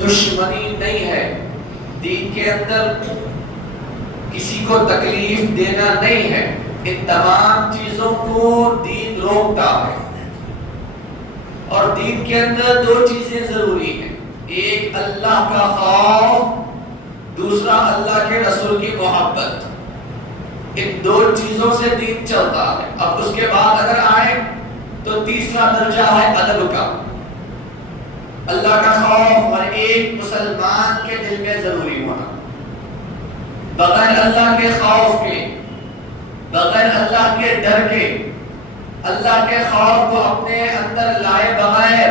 دشمنی نہیں ہے، دین کے اندر کسی کو تکلیف دینا نہیں ہے، ان تمام چیزوں کو دین روکتا ہے۔ اور دین کے اندر دو چیزیں ضروری ہیں، ایک اللہ کا خوف، دوسرا اللہ کے رسول کی محبت۔ ان دو چیزوں سے دین چلتا ہے۔ اب اس کے بعد اگر آئے تو تیسرا درجہ ہے ادب کا۔ اللہ کا خوف اور ایک مسلمان کے دل میں ضروری ہونا۔ بغیر اللہ کے خوف کے، بغیر اللہ کے ڈر کے، اللہ کے خوف کو اپنے اندر لائے بغیر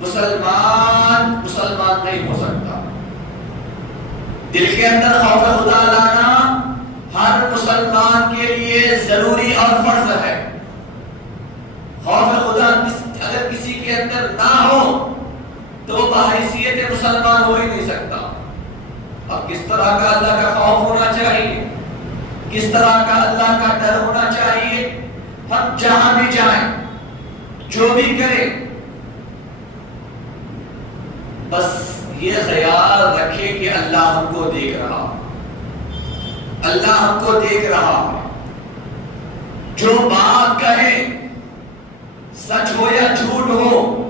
مسلمان نہیں ہو سکتا۔ دل کے اندر خوف خدا لانا ہر مسلمان کے لیے ضروری اور فرض ہے۔ خوف خدا اگر کسی کے اندر نہ ہو تو بحیثیت مسلمان ہو ہی نہیں سکتا۔ اب کس طرح کا اللہ کا خوف ہونا چاہیے، کس طرح کا اللہ کا ڈر ہونا چاہیے؟ ہم جہاں بھی جائیں، جو بھی کریں، بس یہ خیال رکھے کہ اللہ ہم کو دیکھ رہا، اللہ ہم کو دیکھ رہا ہے۔ جو بات کہیں سچ ہو یا جھوٹ ہو،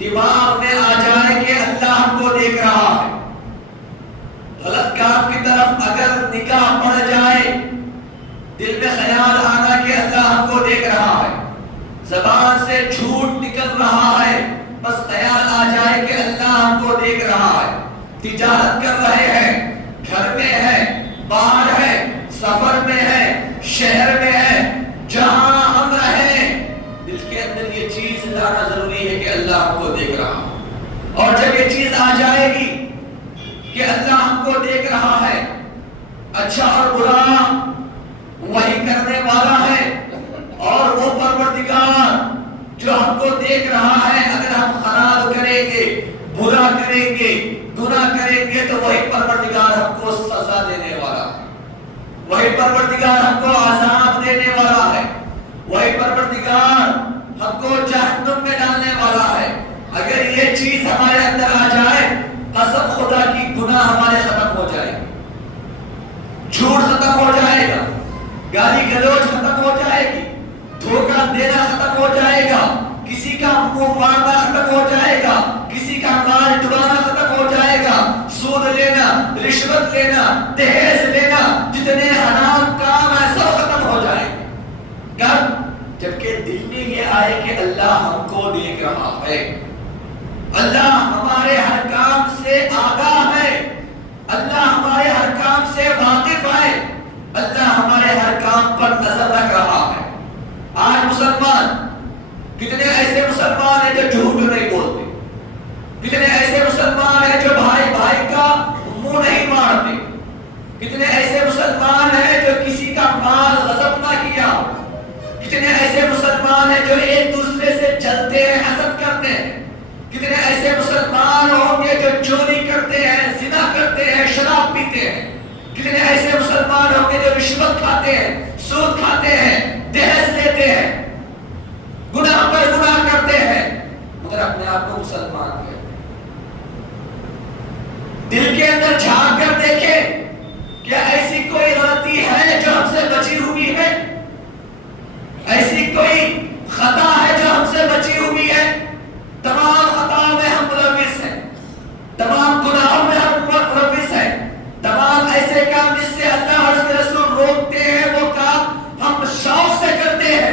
دماغ میں آ جائے کہ اللہ ہم کو دیکھ رہا ہے۔ غلط کام کی طرف اگر نگاہ پڑ جائے، دل میں خیال آنا کہ اللہ ہم کو دیکھ رہا ہے، زبان سے جھوٹ نکل رہا ہے، بس خیال آ جائے کہ اللہ ہم کو دیکھ رہا ہے۔ تجارت کر رہے ہیں، گھر میں ہے، باہر ہے، سفر میں ہے، شہر میں ہے، جہاں ہم رہیں، دل کے اندر یہ چیز لانا ضروری ہے کہ اللہ ہم کو دیکھ رہا ہے۔ اور جب یہ چیز آ جائے گی کہ اللہ ہم کو دیکھ رہا ہے، اچھا اور برا وہی کرنے والا ہے، اور وہ پروردگار جو ہم کو دیکھ رہا ہے، اگر ہم خراب کریں گے، برا کریں گے، گناہ کریں گے، تو وہی پروردگار ہم کو سزا دینے والا ہے، وہی پروردگار ہم کو عذاب دینے والا ہے، وہی پروردگار ہم کو جہنم میں ڈالنے والا ہے۔ اگر یہ چیز ہمارے اندر آ جائے، قسم خدا کی گناہ ہمارے ختم ہو جائے گی، جھوٹ ختم ہو جائے گا، گالی گلوچ ختم ہو جائے گی، دھوکہ دینا ختم ہو جائے گا، کسی کا منہ مارنا ختم ہو جائے گا، کسی کا مال ڈرانا ختم ہو جائے گا، سود لینا، رشوت لینا، دہیز لینا، جتنے حرام کام ہیں سب ختم ہو جائے گا۔ کب؟ جبکہ دل میں یہ آئے کہ اللہ ہم کو دیکھ رہا ہے، اللہ ہمارے ہر کام سے آگاہ ہے، اللہ ہمارے ہر کام سے واقف ہے، اللہ ہمارے ہر کام پر نظر رکھ رہا ہے۔ آج مسلمان، کتنے ایسے مسلمان ہیں جو جھوٹ نہیں بولتے، کتنے ایسے مسلمان ہیں جو بھائی بھائی کا منہ نہیں مارتے، کتنے ایسے مسلمان ہیں جو کسی کا مال غصب نہ کیا، کتنے ایسے مسلمان ہیں جو ایک دوسرے سے جلتے ہیں، حسد کرتے ہیں، کتنے ایسے مسلمان ہوں گے جو چوری کرتے ہیں، زنا کرتے ہیں، شراب پیتے ہیں، کتنے ایسے مسلمان ہوں گے جو رشوت کھاتے ہیں، سود کھاتے ہیں، دہیز لیتے ہیں، گناہ پر گناہ کرتے ہیں، مگر اپنے آپ کو مسلمان کہتے ہیں۔ دل کے اندر جھانک کر دیکھیں، کیا ایسی کوئی غلطی ہے جو ہم سے بچی ہوئی ہے؟ ایسی کوئی خطا ہے جو ہم سے بچی ہوئی ہے؟ تمام خطاؤں میں ہم ملوث ہیں، تمام گناہوں میں ہم ملوث ہیں، تمام ایسے کام جس سے اللہ اور اس کے رسول روکتے ہیں، وہ کام ہم شوق سے کرتے ہیں،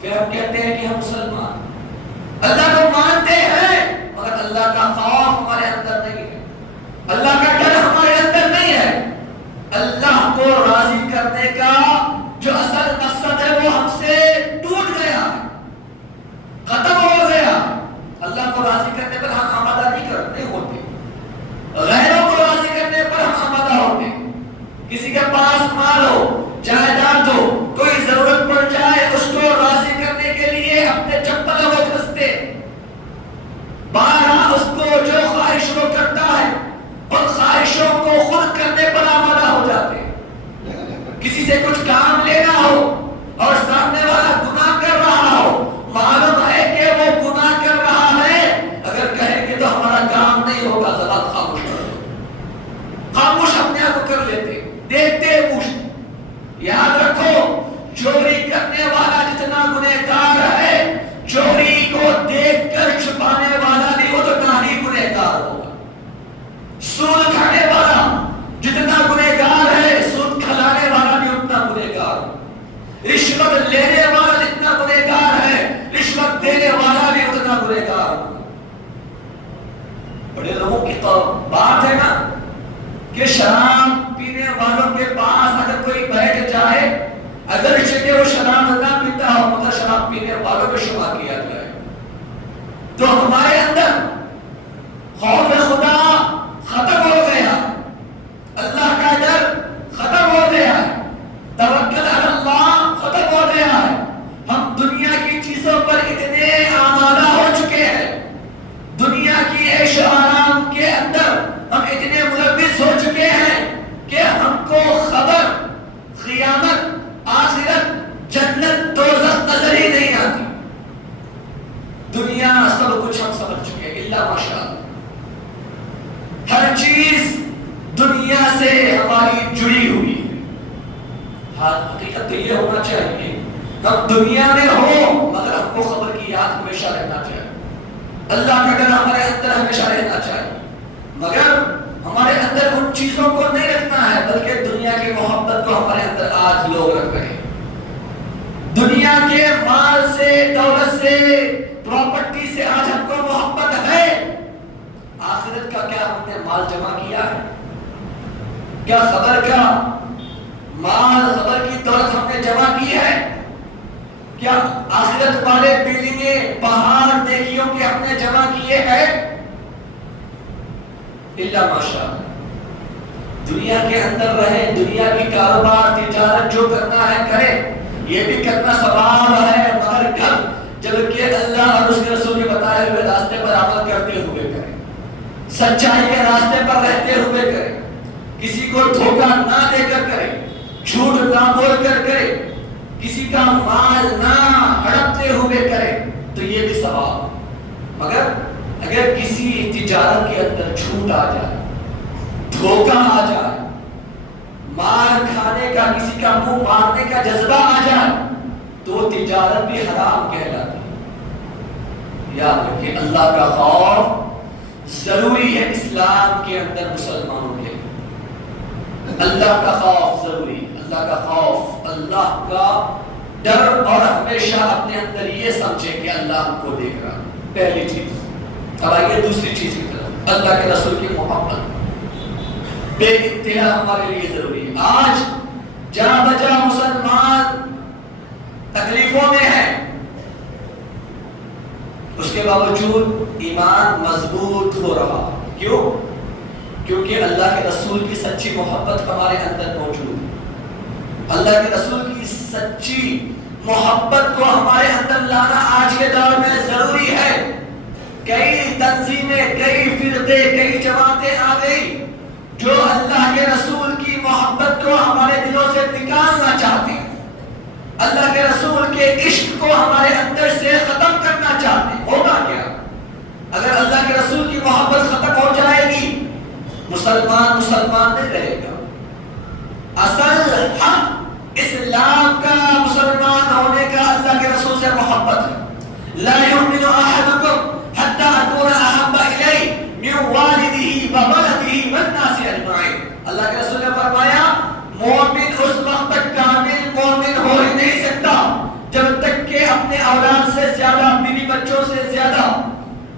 پھر ہم کہتے ہیں کہ ہم مسلمان اللہ کو مانتے ہیں، مگر اللہ کا خوف ہمارے اندر نہیں ہے، اللہ کا ڈر ہمارے اندر کام نہیں ہوگا زبان خاموش کر دو. خاموش اپنے آپ کو کر لیتے, دیکھتے پوچھتے. یاد رکھو چوری کرنے والا جتنا گنہگار ہے, چوری کو دیکھ کر چھپانے والا بھی اتنا ہی گنہگار ہوگا. سود کھانے والا جتنا گنہگار ہے, سود کھلانے والا بھی اتنا گنہگار ہوگا. رشوت لینے والا جتنا گنہگار ہے, رشوت دینے والا بھی اتنا گنہگار ہوگا. بڑے لوگوں کی تو بات ہے نا کہ شراب پینے والوں کے پاس اگر کوئی بیٹھ جائے, اگر چکے وہ شراب نہ پیتا ہو مگر شراب پینے والوں کو شمار کیا جائے, تو ہمارے اندر خوف خدا ختم ہو گیا, اللہ کا ڈر ختم ہو گیا ہے, توکل علی اللہ ختم ہو گیا ہے. ہم دنیا کی چیزوں پر اتنے آمادہ ہو چکے ہیں, دنیا کی عیش و آرام کے اندر ہم اتنے ملوث ہو چکے ہیں کہ ہم کو خبر قیامت, آخرت, جنت, دوزخ نظر ہی نہیں آتی. دنیا سب کچھ ہم سمجھ چکے ہیں الا ماشاءاللہ. ہر چیز دنیا سے ہماری جڑی ہوئی ہے. حقیقت تو یہ ہونا چاہیے ہم دنیا میں ہو مگر ہم کو خبر کی یاد ہمیشہ رہنا چاہیے, اللہ کا ڈر ہمارے اندر ہمیشہ رہنا چاہیے, مگر ہمارے اندر ان چیزوں کو نہیں رکھنا ہے بلکہ دنیا کی محبت کو ہمارے اندر آج لوگ رکھ رہے ہیں. دنیا کے مال سے, دولت سے, پراپرٹی سے آج ہم کو محبت ہے. آخرت کا کیا ہم نے مال جمع کیا ہے؟ کیا خبر کا مال, خبر کی دولت ہم نے جمع کی ہے؟ کیا آخرت والے بلڈنگیں, پہاڑ, نیکیوں کے ہم نے جمع کیے ہیں؟ الا ماشاءاللہ. دنیا کے اندر رہے, دنیا کی کاروبار تجارت جو کرنا ہے کرے, یہ بھی کرنا ثواب ہے, مگر کب جبکہ اللہ اور اس کے رسول کے بتائے ہوئے راستے پر عمل کرتے ہوئے کرے, سچائی کے راستے پر رہتے ہوئے کرے, کسی کو دھوکہ نہ دے کر کرے, جھوٹ نہ بول کر کرے, کسی کا مال نہ ہڑپتے ہوئے کرے, تو یہ بھی ثواب. مگر اگر کسی تجارت کے اندر جھوٹ آ جائے, دھوکہ آ جائے, مار کھانے کا, کسی کا منہ مارنے کا جذبہ آ جائے, تو وہ تجارت بھی حرام کہلاتی ہے. یاد رکھیں اللہ کا خوف ضروری ہے اسلام کے اندر مسلمانوں کے لیے. اللہ کا خوف ضروری, اللہ کا خوف, اللہ کا ڈر, اور ہمیشہ اپنے اندر یہ سمجھے کہ اللہ ہم کو دیکھ رہا. پہلی چیز. اب آئیے دوسری چیز کی طرف, اللہ کے رسول کی محبت بے انتہا ہمارے لیے ضروری ہے. آج جا بجا مسلمان تکلیفوں میں ہے, اس کے باوجود ایمان مضبوط ہو رہا. کیوں؟ کیونکہ اللہ کے رسول کی سچی محبت ہمارے اندر موجود ہے. اللہ کے رسول کی سچی محبت کو ہمارے اندر لانا آج کے دور میں ضروری ہے. کئی تنظیمیں, کئی فرقے, کئی جماعتیں آ گئی جو اللہ کے رسول کی محبت کو ہمارے دلوں سے نکالنا چاہتے ہیں, اللہ کے رسول کے عشق کو ہمارے اندر سے ختم کرنا چاہتے ہیں. ہوگا کیا اگر اللہ کے رسول کی محبت ختم ہو جائے گی؟ مسلمان مسلمان نہیں رہے گا. اصل حق اسلام کا, مسلمان ہونے کا اللہ کے رسول سے محبت ہے. لا يؤمن احدكم حتى اكون احب اليه من والده وولده والناس اجمعين. اللہ کے رسول نے فرمایا مومن اس وقت تک کامل مومن ہو ہی نہیں سکتا جب تک کہ اپنے اولاد سے زیادہ, بیوی بچوں سے زیادہ,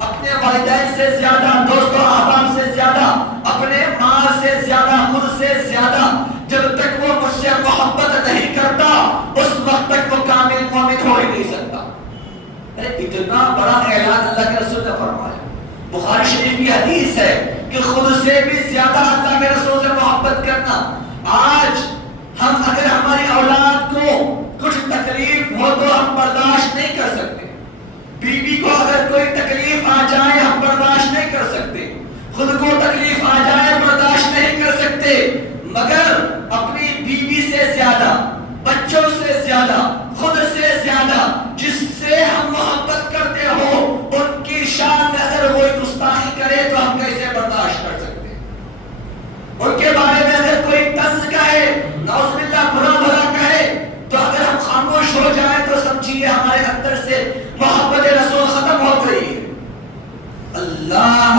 اپنے والدین سے زیادہ, دوست و احباب سے زیادہ, اپنے مال سے زیادہ, خود سے زیادہ, جب تک وہ مجھ سے محبت نہیں کرتا اس وقت تک وہ کامل مومن ہو ہی نہیں سکتا. اتنا بڑا اعلان اللہ کے رسول نے فرمایا. بخاری شریف کی حدیث ہے کہ خود سے بھی زیادہ اللہ کے رسول سے محبت کرنا. آج ہم اگر ہماری اولاد کو کچھ تکلیف ہو تو ہم برداشت نہیں کر سکتے, بیوی کو اگر کوئی تکلیف آ جائے ہم برداشت نہیں کر سکتے, خود کو تکلیف آ جائے برداشت نہیں کر سکتے, مگر اپنی بیوی سے زیادہ, بچوں سے زیادہ, خود سے زیادہ جس سے ہم محبت کرتے ہو ان کی شان میں اگر کوئی گستاخی کرے تو ہم کیسے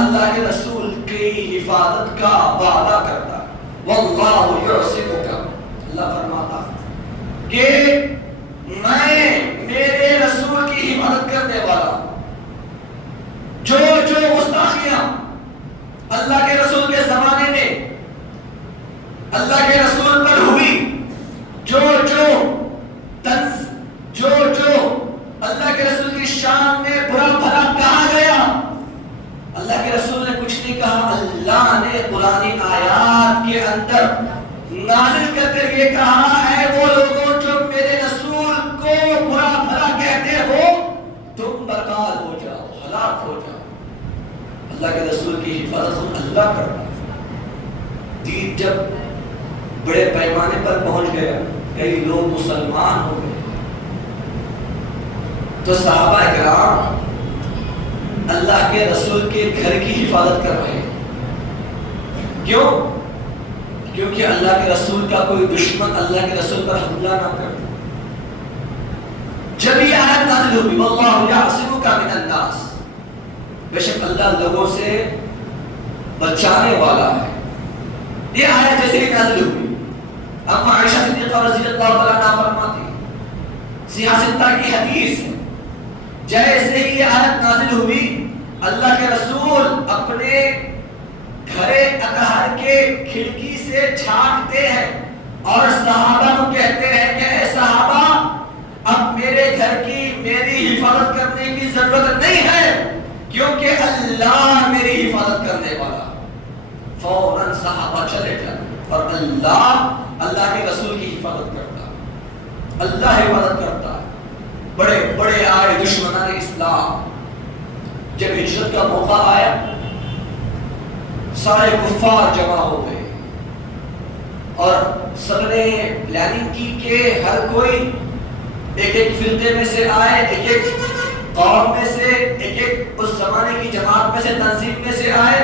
اللہ کے رسول کی حفاظت کا وعدہ کرتا ہے. واللہ یعصمک، اللہ فرماتا کہ میں میرے رسول کی حفاظت کرنے والا ہوں. جو گستاخیاں اللہ کے رسول کے زمانے میں اللہ کے رسول پر ہوئی، جو اللہ کے رسول کی شان میں برا بھلا کہا گیا، اللہ کے رسول نے کچھ نہیں کہا. اللہ نے قرآنی آیات کے اندر نازل کر کر یہ کہا ہے وہ لوگوں جو میرے رسول کو برا بھلا کہتے ہو تم برباد ہو جاؤ، ہلاک ہو جاؤ. اللہ کے رسول کی حفاظت اللہ کرتا ہے. دین جب بڑے پیمانے پر پہنچ گیا، کئی لوگ مسلمان ہو گئے، تو صحابہ کرام اللہ کے رسول کے گھر کی حفاظت کر رہے ہیں. کیوں؟ کیونکہ اللہ کے رسول کا کوئی دشمن اللہ کے رسول پر حملہ نہ کرے. جب یہ آیت نازل ہوئی واللہ یعصمک من الناس، بے شک اللہ لوگوں سے بچانے والا ہے، یہ آیت جیسے ہی نازل ہوئی، اما عائشہ صدیقہ رضی اللہ تعالیٰ عنہا فرماتی، سیاستہ کی حدیث ہے، جیسے ہی یہ آیت نازل ہوئی اللہ کے رسول اپنے گھر اطہر کے کھڑکی سے جھانکتے ہیں اور صحابہ کو کہتے ہیں کہ اے صحابہ اب میرے گھر کی میری حفاظت کرنے کی ضرورت نہیں ہے کیونکہ اللہ میری حفاظت کرنے والا. فوراً صحابہ چلے جاتے اور اللہ کے رسول کی حفاظت کرتا ہے. اللہ حفاظت کرتا ہے. بڑے بڑے آئے دشمنان اسلام، جب ہجرت کا موقع آیا سارے کفار جمع ہو گئے اور سب نے پلاننگ کی کہ ہر کوئی ایک ایک فرقے میں سے آئے، ایک ایک قوم میں سے، ایک ایک اس زمانے کی جماعت میں سے، تنظیم میں سے آئے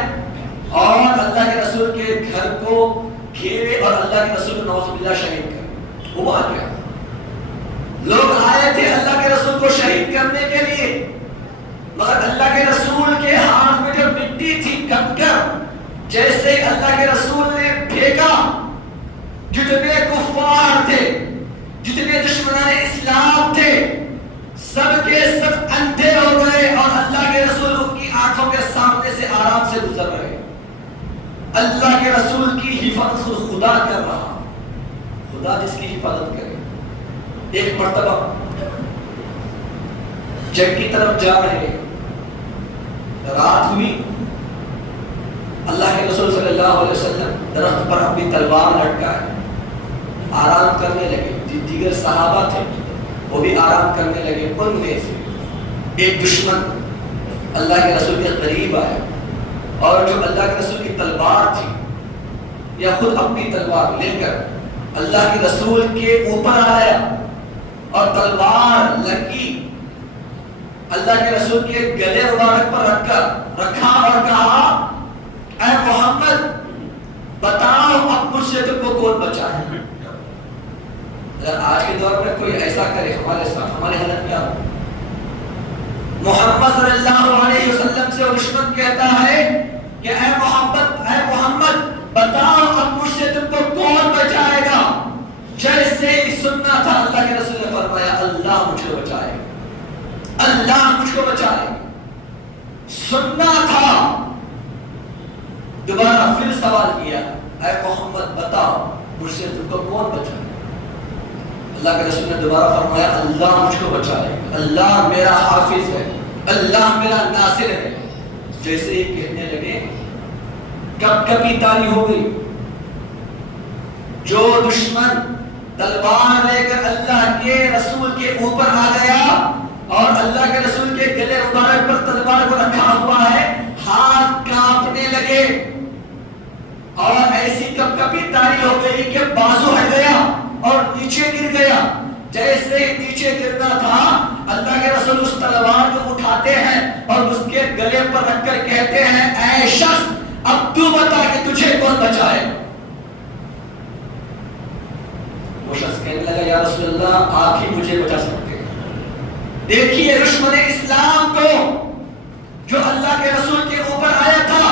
اور اللہ کے رسول کے گھر کو گھیرے اور اللہ کے رسول کو نعوذ باللہ شہید کر. ہوا کیا؟ لوگ آئے تھے اللہ کے رسول کو شہید کرنے کے لیے، مگر اللہ کے رسول کے ہاتھ میں جو مٹی تھی کنکر، جیسے ہی اللہ کے رسول نے پھینکا، جتنے کفار تھے، جتنے دشمنان اسلام تھے، سب کے سب اندھے ہو گئے اور اللہ کے رسول ان کی آنکھوں کے سامنے سے آرام سے گزر رہے. اللہ کے رسول کی حفاظت خدا کر رہا. خدا جس کی حفاظت کرے. ایک مرتبہ جنگ کی طرف جا رہے، رات ہوئی، اللہ کے رسول صلی اللہ علیہ وسلم درخت پر اپنی تلوار لٹکائے آرام کرنے لگے. دیگر صحابہ تھے وہ بھی آرام کرنے لگے. ان میں سے ایک دشمن اللہ کے رسول کے قریب آیا اور جو اللہ کے رسول کی تلوار تھی یا خود اپنی تلوار لے کر اللہ کے رسول کے اوپر آیا اور تلوار لگی اللہ کے رسول کے گلے مبارک پر رکھا اور کہا اے محمد بتاؤ اب مجھ سے تم کو کون بچائے. اگر آج کے دور میں کوئی ایسا کرے ہمارے ساتھ ہماری حالت کیا ہو؟ محمد صلی اللہ علیہ وسلم سے دشمن کہتا ہے کہ اے محمد بتاؤ اب مجھ سے تم کو کون بچائے گا. جیسے ہی سننا تھا اللہ کے رسول نے فرمایا اللہ مجھ کو بچائے گا، اللہ مجھ کو بچائے گا. سننا تھا، دوبارہ پھر سوال کیا اے محمد بتاؤ مجھ سے تم کو کون بچائے گا. اللہ کے رسول نے دوبارہ فرمایا اللہ مجھ کو بچائے گا، اللہ میرا حافظ ہے، اللہ میرا ناصر ہے. جیسے ہی کہنے لگے کب کبھی تاری ہو گئی. جو دشمن تلوار لے کر اللہ کے رسول کے اوپر آ گیا اور اللہ کے رسول کے گلے مبارک پر تلوار کو رکھا ہوا ہے، ہاتھ کانپنے لگے اور ایسی کب کبھی تاری ہو گئی کہ بازو ہٹ گیا اور نیچے گر گیا. جیسے ہی نیچے گرنا تھا اللہ کے رسول اس تلوار کو اٹھاتے ہیں اور اس کے گلے پر رکھ کر کہتے ہیں اے شخص اب تو بتا کہ تجھے کون بچائے. وہ شخص کہنے لگا یا رسول اللہ آپ ہی مجھے بچا سکتے ہیں. دیکھیے دشمن اسلام کو جو اللہ کے رسول کے اوپر آیا تھا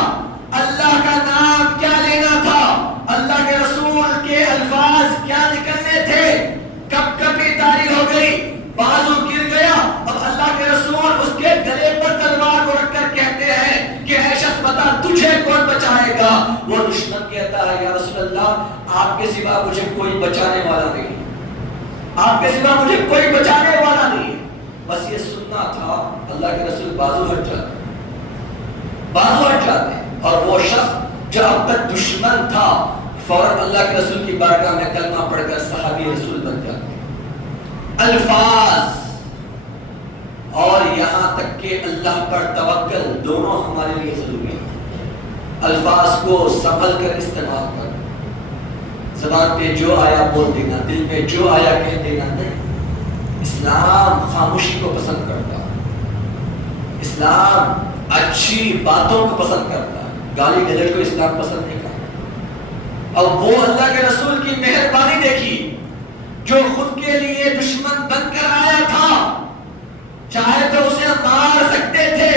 وہ دشمن کہتا ہے یا رسول اللہ آپ کے سوا مجھے کوئی بچانے والا نہیں، آپ کے سوا مجھے کوئی بچانے والا نہیں، بس یہ سننا تھا۔ اللہ کے رسول بازو ہٹ جاتے اور وہ شخص جو اب تک دشمن تھا فوراً اللہ کے رسول کی بارگاہ میں کلمہ پڑھ کر صحابی رسول بن جاتے۔ الفاظ اور یہاں تک کہ اللہ پر توکل دونوں ہمارے لیے ضروری ہے۔ الفاظ کو سنبھل کر استعمال کر، زبان پہ جو آیا بول دینا، دل میں جو آیا کہہ دینا نہیں۔ اسلام خاموشی کو پسند کرتا ہے، اسلام اچھی باتوں کو پسند کرتا ہے، گالی گلوچ کو اسلام پسند نہیں کرتا۔ اور وہ اللہ کے رسول کی مہربانی دیکھی جو خود کے لیے دشمن بن کر آیا تھا، چاہے تو اسے مار سکتے تھے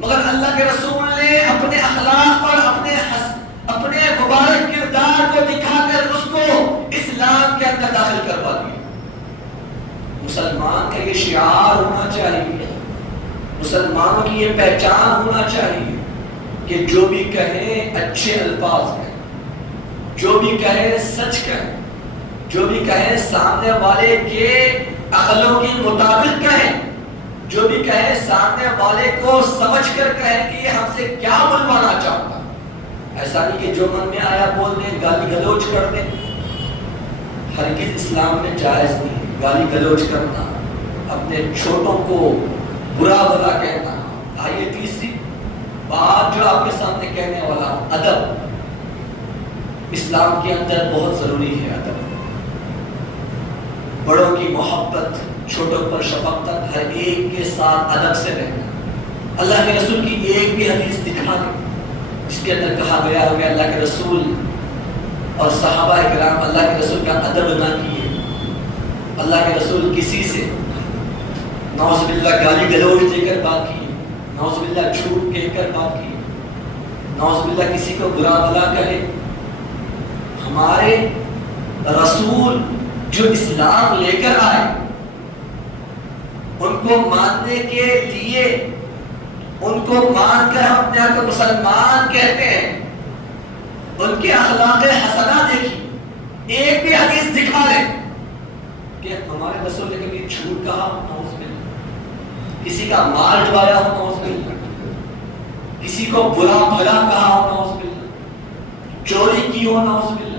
مگر اللہ کے رسول نے اپنے اخلاق اور اپنے مبارک کردار کو دکھا کر اس کو اسلام کے اندر داخل کروا دیا۔ مسلمان کا یہ شعار ہونا چاہیے، مسلمانوں کی یہ پہچان ہونا چاہیے کہ جو بھی کہیں اچھے الفاظ کہیں، جو بھی کہیں سچ کہیں، جو بھی کہیں سامنے والے کے عقلوں کے مطابق کہیں، جو بھی کہے سامنے والے کو سمجھ کر کہے کہ یہ ہم سے کیا بلوانا چاہتا ہے۔ ایسا نہیں کہ جو من میں آیا بول دیں، گالی گلوچ کر دیں، ہرگز اسلام میں جائز نہیں گالی گلوچ کرنا، اپنے چھوٹوں کو برا بھلا کہنا۔ آئیے تیسری بات جو آپ کے سامنے کہنے والا، ادب۔ اسلام کے اندر بہت ضروری ہے ادب، بڑوں کی محبت، چھوٹوں پر شفقت، ہر ایک کے ساتھ ادب سے رہنا۔ اللہ کے رسول کی ایک بھی حدیث دکھا دیں جس کے اندر کہا گیا ہو کہ اللہ کے رسول اور صحابہ کرام اللہ کے رسول کا ادب نہ کیے، اللہ کے رسول کسی سے نعوذ باللہ گالی گلوچ دے کر بات کی، نعوذ باللہ جھوٹ کہہ کر بات کی، نعوذ باللہ کسی کو برا بھلا کہے۔ ہمارے رسول جو اسلام لے کر آئے، ان کو ماننے کے لیے، ان کو مان کر ہم اپنے آپ کو مسلمان کہتے ہیں، ان کے اخلاق حسنہ دیکھی، ایک بھی حدیث دکھا دیں کہ ہمارے رسول نے کبھی جھوٹ کہا ہو نعوذ باللہ، کسی کا مال ڈبایا ہو نعوذ باللہ، کسی کو برا بھلا کہا ہو نعوذ باللہ، چوری کی ہو نعوذ باللہ۔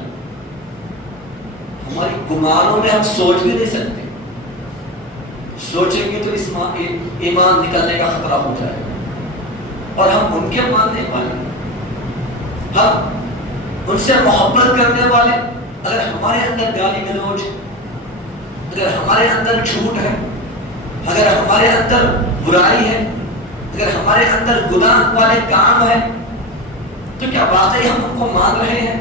ہماری گمانوں میں ہم سوچ بھی نہیں سکتے، سوچیں گے تو ایمان نکلنے کا خطرہ ہو جائے گا۔ اور ہم ان کے ماننے والے، ہم ان سے محبت کرنے والے، اگر ہمارے اندر گالی گلوچ، اگر ہمارے اندر جھوٹ ہے، اگر ہمارے اندر برائی ہے، اگر ہمارے اندر گناہ والے کام ہے، تو کیا واقعی ہم ان کو مان رہے ہیں؟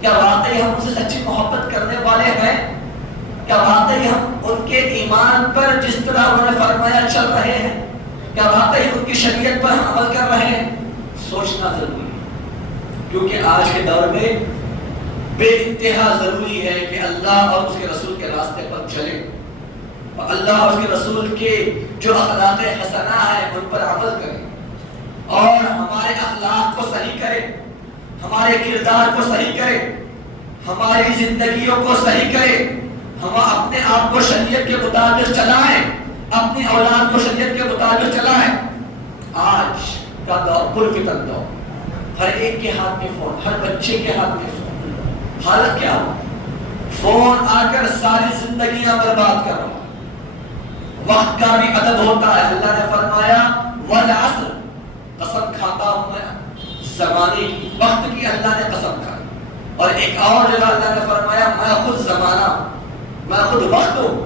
کیا واقعی ہم ان سے سچی محبت کرنے والے ہیں؟ کیا واقعی ہم ان کے ایمان پر جس طرح انہوں نے فرمایا چل رہے ہیں؟ کیا واقعی ان کی شریعت پر ہم عمل کر رہے ہیں؟ سوچنا ضروری ہے، کیونکہ آج کے دور میں بے انتہا ضروری ہے کہ اللہ اور اس کے رسول کے راستے پر چلے، اور اللہ اور اس کے رسول کے جو اخلاق حسنہ ہیں ان پر عمل کرے، اور ہمارے اخلاق کو صحیح کرے، ہمارے کردار کو صحیح کرے، ہماری زندگیوں کو صحیح کرے، ہم اپنے آپ کو شریعت کے مطابق چلائیں، اپنی اولاد کو شریعت کے مطابق چلائیں۔ آج کا دور پرفتن دور، ہر ایک کے ہاتھ میں فون، ہر بچے کے ہاتھ میں فون۔ حالت کیا ہو؟ فون آ کر ساری زندگیاں برباد کر رہا۔ وقت کا بھی ادب ہوتا ہے، اللہ نے فرمایا والعصر، قسم کھاتا ہوں میں زمانے کی، وقت کی اللہ نے قسم کھائی۔ اور ایک اور جگہ اللہ نے فرمایا میں خود زمانہ، میں خود وقت ہوں۔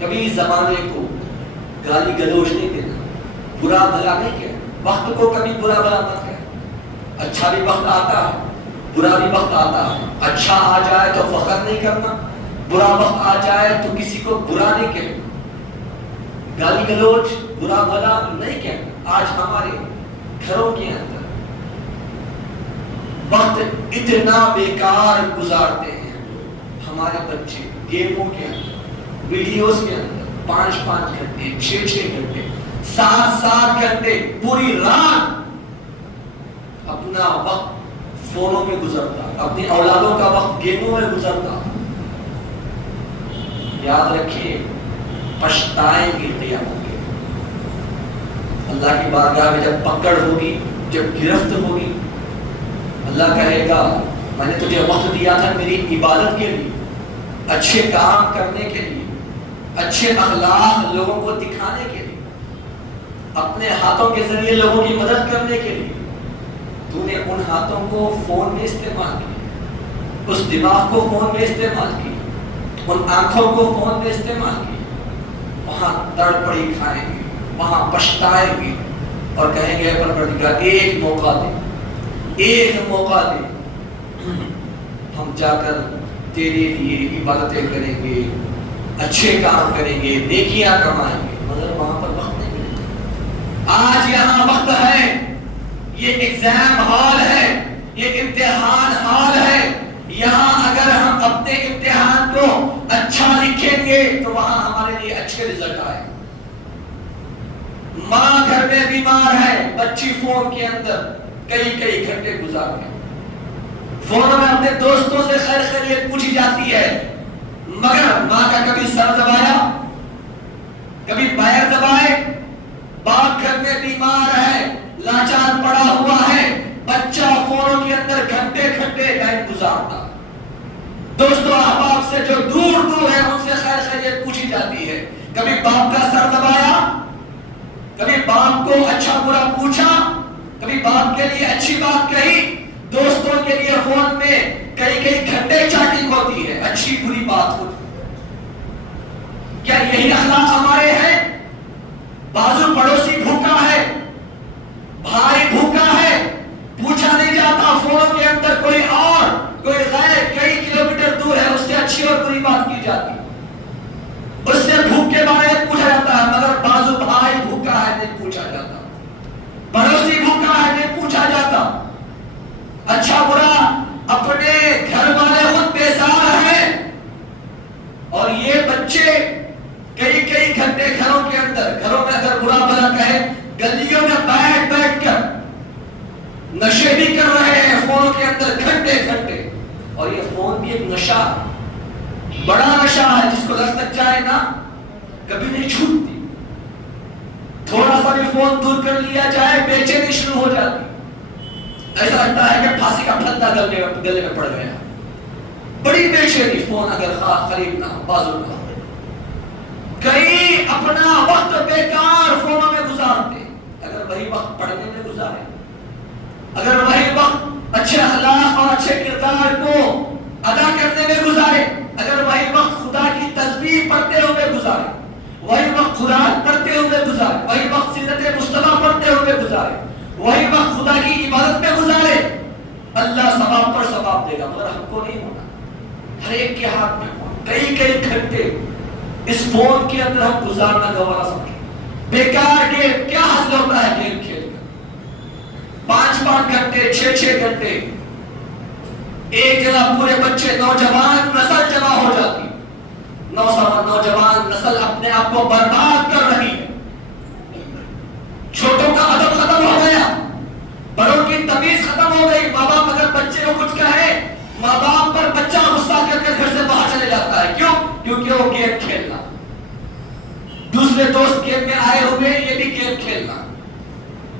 کبھی زمانے کو گالی گلوچ نہیں دینا، برا بھلا نہیں کہنا، وقت کو کبھی برا بھلا مت کہنا۔ اچھا بھی وقت آتا ہے، برا بھی وقت آتا ہے، اچھا آ جائے تو فخر نہیں کرنا، برا وقت آ جائے تو کسی کو برا نہیں کہنا، گالی گلوچ برا بھلا نہیں کہنا۔ آج ہمارے گھروں کے اندر وقت اتنا بیکار گزارتے ہیں ہمارے بچے، گیموں کے اندر، ویڈیوز کے اندر 5-5 گھنٹے، 6-6 گھنٹے، 7-7 گھنٹے، پوری رات اپنا وقت فونوں میں گزرتا، اپنی اولادوں کا وقت گیموں میں گزرتا. یاد رکھیے پچھتائیں گے قیامت کے. اللہ کی بارگاہ میں جب پکڑ ہوگی، جب گرفت ہوگی، اللہ کہے گا میں نے تجھے وقت دیا تھا میری عبادت کے لیے، اچھے کام کرنے کے لیے، اچھے اخلاق لوگوں کو دکھانے کے لیے، اپنے ہاتھوں کے ذریعے لوگوں کی مدد کرنے کے لیے. تو نے ان ہاتھوں کو فون میں استعمال کیا، اس دماغ کو فون میں استعمال کیا، ان آنکھوں کو فون میں استعمال کیا. وہاں تڑ پڑی کھائیں گے، وہاں پچھتائیں گے اور کہیں گے پروردگار ایک موقع دے، ایک موقع دے، ہم جا کر تیرے لیے عبادتیں کریں گے، اچھے کام کریں گے، نیکیاں کمائیں گے. مگر وہاں پر وقت نہیں ملے. آج یہاں وقت ہے، یہ ایگزام ہال ہے، یہ امتحان ہال ہے. یہاں اگر ہم اپنے امتحان کو اچھا لکھیں گے تو وہاں ہمارے لیے اچھے رزلٹ آئے. ماں گھر میں بیمار ہے، بچی فون کے اندر کئی گھنٹے گزار گئے. فون میں اپنے دوستوں سے خیر خیریت پوچھی جاتی ہے، مگر ماں کا کبھی سر دبایا، کبھی پیر دبائے. باپ گھر میں بیمار ہے، لاچار پڑا ہوا ہے، بچہ فونوں کے اندر گھنٹے ٹائم گزارتا. دوستوں احباب سے جو دور ہے ان سے خیر خیریت پوچھی جاتی ہے. کبھی باپ کا سر دبایا، کبھی باپ کو اچھا برا پوچھا، کبھی باپ کے لیے اچھی بات کہی. دوستوں کے لیے فون میں کئی گھنٹے چیٹنگ ہوتی ہے، اچھی بری بات ہوتی. کیا یہی اخلاق ہمارے ہیں؟ بازو پڑوسی بھوکا ہے، بھائی بھوکا ہے، پوچھا نہیں جاتا. فونوں کے اندر کوئی غیر کئی کلومیٹر دور ہے، اس سے اچھی اور بری بات کی جاتی، اس سے بھوک کے بارے میں پوچھا جاتا ہے. مگر بازو بھائی بھوکا ہے نہیں پوچھا جاتا، پڑوسی بھوکا ہے نہیں پوچھا جاتا. اچھا برا اپنے گھر والے خود بیزار ہیں، اور یہ بچے کئی گھنٹے گھروں میں اگر برا بھلا کہے گلیوں میں بیٹھ کر نشے بھی کر رہے ہیں فون کے اندر گھنٹے. اور یہ فون بھی ایک نشہ، بڑا نشہ ہے جس کو لگ تک جائے نا کبھی نہیں چھوٹتی. تھوڑا سا بھی فون دور کر لیا جائے بے چینی شروع ہو جاتی. ایسا لگتا ہے کہ پھانسی کا پھندا گلے میں پڑ گیا. بڑی بے چینی فون اگر خریدنا بازو کا. کئی اپنا وقت بیکار فونوں میں گزارتے. اگر وہی وقت پڑھنے میں گزارے، اگر وہی وقت اچھے اخلاق اور اچھے کردار کو ادا کرنے میں گزارے، اگر وہی وقت خدا کی تسبیح پڑھتے ہوئے گزارے، وہی وقت خدا کرتے ہوئے گزارے، وہی وقت سیرت مصطفیٰ پڑھتے ہوئے گزارے، وہی وقت خدا کی عبادت میں گزارے، اللہ ثواب پر ثواب دے گا. مگر ہم کو نہیں ہونا. ہر ایک کے ہاتھ میں کئی گھنٹے اس فون کے اندر ہم گزارنا گوارا سمجھیں. بیکار گیم کیا حاصل ہوتا ہے گیم کھیل کر؟ 5 گھنٹے 6 گھنٹے ایک جگہ پورے بچے نوجوان نسل جمع ہو جاتی. نوجوان نسل اپنے آپ کو برباد کر رہی ہے. چھوٹوں کا ادب ختم ہو گیا، بڑوں کی تمیز ختم ہو گئی. ماں باپ اگر بچے کو کچھ کہے، ماں باپ پر بچہ غصہ کر کے گھر سے باہر چلے جاتا ہے. کیوں؟ کیونکہ وہ گیم کھیلنا، دوسرے دوست گیم میں آئے ہوئے یہ بھی گیم کھیلنا.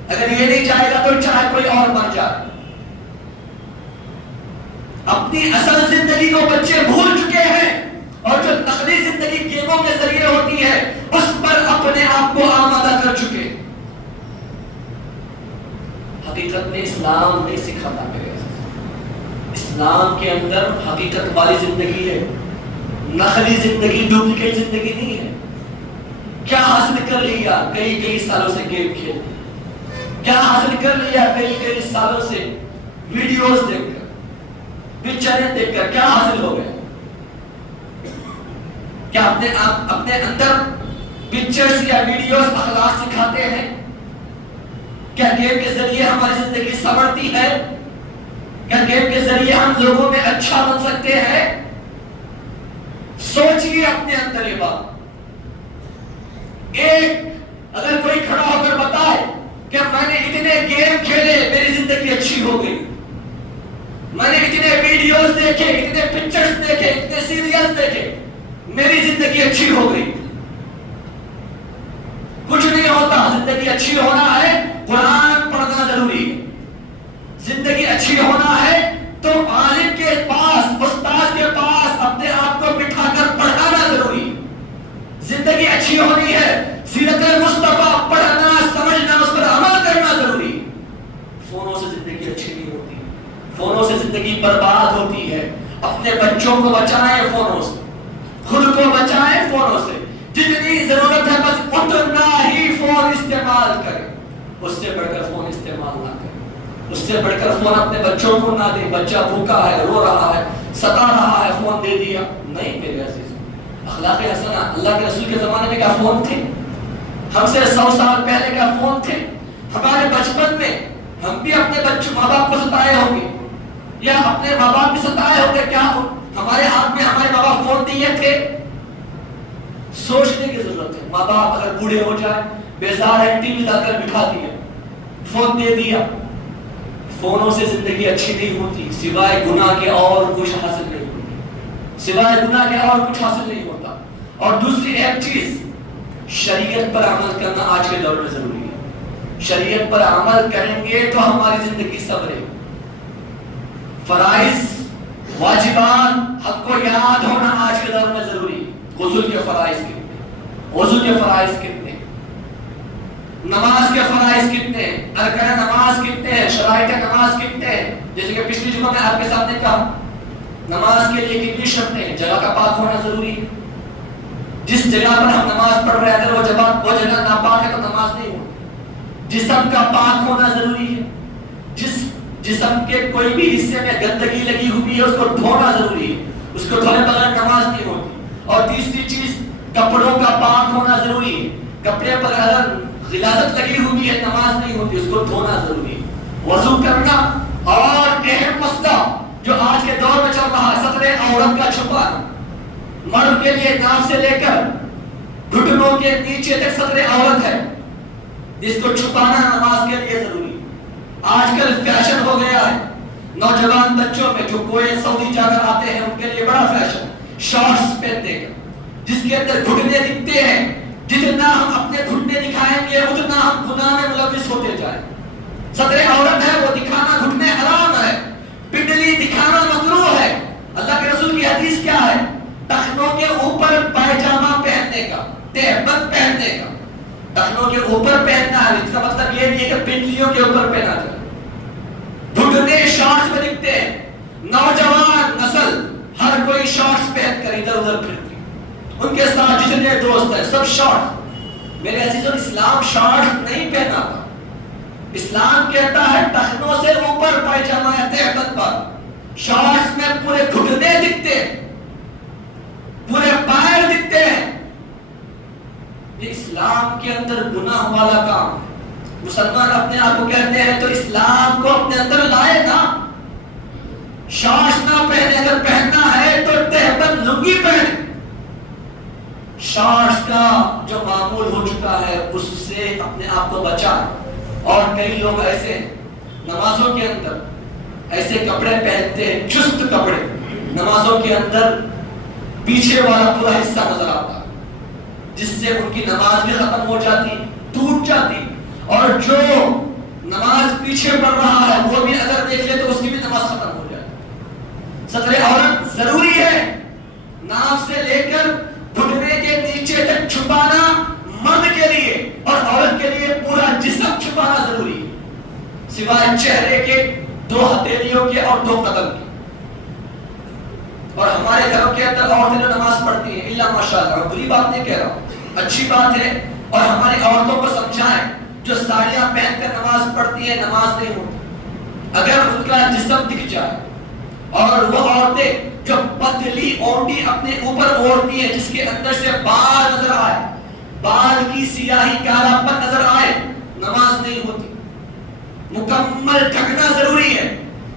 اگر یہ نہیں جائے گا تو چاہے کوئی اور مر جائے. اپنی اصل زندگی کو بچے بھول چکے ہیں، اور جو نقلی زندگی گیموں کے ذریعے ہوتی ہے اس پر اپنے آپ کو آمادہ کر چکے. حقیقت میں اسلام نہیں سکھاتا میرے. اسلام کے اندر حقیقت والی زندگی ہے، نقلی زندگی، ڈپلیکیٹ زندگی نہیں ہے. کیا حاصل کر لیا کئی سالوں سے گیم کھیل، کیا حاصل کر لیا کئی سالوں سے ویڈیوز دیکھ کر، پکچریں دیکھ کر، کیا حاصل ہو گیا؟ کیا اپنے اندر پکچرز یا ویڈیوز اخلاق سکھاتے ہیں؟ کیا گیم کے ذریعے ہماری زندگی سنورتی ہے؟ کیا گیم کے ذریعے ہم لوگوں میں اچھا بن سکتے ہیں؟ سوچئے اپنے اندر یہ بات. اگر کوئی کھڑا ہو کر بتائے کہ میں نے اتنے گیم کھیلے میری زندگی اچھی ہو گئی، ویڈیوز دیکھے، اتنے پکچرز دیکھے، اتنے سیریلز دیکھے، میری زندگی اچھی ہو گئی. کچھ نہیں ہوتا. زندگی اچھی ہونا ہے قرآن پڑھنا ضروری ہے. زندگی اچھی ہونا ہے تو عالم کے پاس، استاد کے پاس اپنے آپ کو بٹھا کر پڑھانا ضروری ہے. زندگی اچھی ہونی ہے، سیرت مصطفیٰ پڑھنا، سمجھنا، اس پر عمل کرنا ضروری ہے. فونوں سے زندگی اچھی نہیں ہوتی، فونوں سے زندگی برباد ہوتی ہے. اپنے بچوں کو بچائیں فونوں سے، خود کو بچائیں فونوں سے. جتنی ضرورت ہے بس اتنا ہی فون استعمال کریں. اس سے بڑھ کر فون استعمال نہ کریں. اس سے بڑھ کر فون اپنے بچوں کو نہ دیں. بچہ بھوکا ہے، رو رہا ہے، ستا رہا ہے، فون دے دیا. نہیں میرے عزیز، اخلاق حسنہ، اللہ کے رسول کے زمانے میں کیا فون تھے؟ ہم سے 100 سال پہلے کیا فون تھے؟ ہمارے بچپن میں ہم بھی اپنے بچوں ماں باپ کو ستائے ہوں گے، یا اپنے ماں باپ بھی ستائے ہوں گے. کیا ہمارے ہاتھ میں ہمارے ماں باپ فون دیے تھے؟ سوچنے کی ضرورت ہے. ماں باپ اگر بوڑھے ہو جائیں، بیزار ہے، ٹی وی لا کر بٹھا دیا، فون دے دیا. فونوں سے زندگی اچھی نہیں ہوتی، سوائے گناہ کے اور کچھ حاصل نہیں ہوتی، سوائے گناہ کے اور کچھ حاصل نہیں ہوتا. اور دوسری ایک چیز، شریعت پر عمل کرنا آج کے دور میں ضروری ہے. شریعت پر عمل کریں گے تو ہماری زندگی سنورے. فرائض، واجبات، حق کو یاد ہونا آج کے دور میں ضروری ہے. غسل کے فرائض کتنے، وضو کے فرائض کتنے، نماز کے فرائض کتنے، ارکان نماز کتنے ہیں، شرائط نماز کتنے ہیں. جیسے کہ پچھلی جمعہ میں آپ کے سامنے کہا، نماز کے لیے کتنی شرطیں ہیں. جگہ کا پاک ہونا ضروری ہے. جس جگہ پر ہم نماز پڑھ رہے ہیں اگر وہ جگہ ناپاک ہے تو نماز نہیں ہوتی. جسم کا پاک ہونا ضروری ہے. جسم کے کوئی بھی حصے میں گندگی لگی ہوئی ہے اس کو دھونا ضروری ہے. اس کو دھونے بغیر نماز نہیں ہوتی. اور تیسری چیز، کپڑوں کا پاک ہونا ضروری ہے. کپڑے پر اگر غلاظت لگی ہوئی ہے نماز نہیں ہوتی، اس کو دھونا ضروری ہے. وضو کرنا. اور اہم مسئلہ جو آج کے دور میں چل رہا ہے، ستر عورت کا چھپانا. مرد کے لیے ناف سے لے کر گھٹنوں کے نیچے تک ستر عورت ہے، جس کو چھپانا نماز کے لیے ضروری ہے. آج کل فیشن ہو گیا ہے نوجوان بچوں میں، جو کوئے سعودی جا کر آتے ہیں ان کے لیے بڑا فیشن، شارٹس پہننے کا جس کے اندر گھٹنے دکھتے ہیں. جتنا ہم اپنے گھٹنے دکھائیں گے اتنا ہم گناہ میں ملوث ہوتے جائیں. ستر عورت ہے وہ دکھانا، گھٹنے حرام ہے، پنڈلی دکھانا مکروہ ہے. اللہ کے رسول کی حدیث کیا ہے؟ ٹخنوں کے اوپر پائجامہ پہننے کا، تہبند پہننے کا. ٹخنوں کے اوپر پہننا ہے، اس کا مطلب یہ نہیں ہے کہ پنڈلیوں کے اوپر پہنا جائے. گھٹنے شارٹس میں دکھتے ہیں. نوجوان نسل ہر کوئی شارٹس پہن کر ادھر ادھر پھرتی، ان کے ساتھ جتنے دوست ہیں سب شارٹ. میرے عزیزوں، اسلام شارٹ نہیں پہناتا. اسلام کہتا ہے ٹخنوں سے اوپر پائجامہ تہبند پر. شارٹس میں پورے گھٹنے دکھتے ہیں، پورے پیر دکھتے ہیں. یہ اسلام کے اندر گناہ والا کام. مسلمان اپنے آپ کو کہتے ہیں تو اسلام کو اپنے اندر لائے نا. شارٹس نہ پہنے، اگر پہننا ہے تو تہبند لنگی پہنے. شارٹس کا جو معمول ہو چکا ہے اس سے اپنے آپ کو بچائیں. اور کئی لوگ ایسے نمازوں کے اندر ایسے کپڑے پہنتے ہیں، چست کپڑے، نمازوں کے اندر پیچھے والا پورا حصہ نظر آتا ہے، جس سے ان کی نماز بھی ختم ہو جاتی، ٹوٹ جاتی. اور جو نماز پیچھے پڑھ رہا ہے وہ بھی اگر دیکھ لے تو اس کی بھی نماز ختم ہو جائے. ستر عورت ضروری ہے. ناف سے لے کر گھٹنے کے نیچے تک چھپانا مرد کے لیے، اور عورت کے لیے پورا جسم چھپانا ضروری ہے، سوائے چہرے کے، 2 ہتھیلیوں کے اور 2 قدم کے. اور ہمارے گھروں کے اندر عورتیں نماز پڑھتی ہیں، اللہ ماشاءاللہ، بری بات نہیں کہہ رہا ہوں، اچھی بات ہے. اور ہماری عورتوں کو سمجھائیں جو ساڑیاں پہن کر نماز پڑھتی ہیں نماز نہیں ہوتی. اگر ان کا جسم دکھ جائے، اور وہ عورتیں جو پتلی اونٹی اپنے اوپر اوڑھتی ہیں جس کے اندر سے بال نظر آئے، بال کی سیاہی کالاپن نظر آئے، نماز نہیں ہوتی. مکمل ڈھکنا ضروری ہے،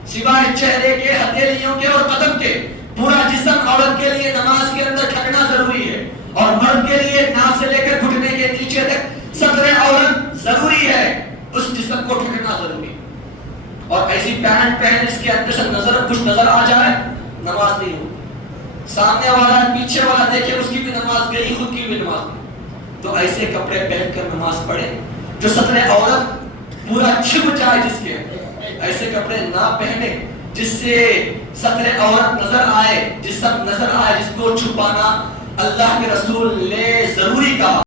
سوائے چہرے کے، ہتھیلیوں کے اور قدم کے. پورا جسم عورت کے لیے نماز کے اندر ڈھکنا ضروری ہے. اور مرد کے لیے ناف سے لے کر گھٹنے کے نیچے تک ستر عورت ضروری ہے، اس جسم کو ڈھکنا ضروری ہے. اور ایسی پینٹ پہن جس کے اندر سے کچھ نظر آ جائے نماز نہیں ہوتی. سامنے والا پیچھے والا دیکھے اس کی بھی نماز گئی, خود کی بھی نماز گئی. تو ایسے کپڑے پہن کر نماز پڑھے جو ستر عورت پورا چھپ جائے جس کے, ایسے کپڑے نہ پہنے جس سے ستر عورت نظر آئے, جس کو چھپانا اللہ کے رسول نے ضروری کہا.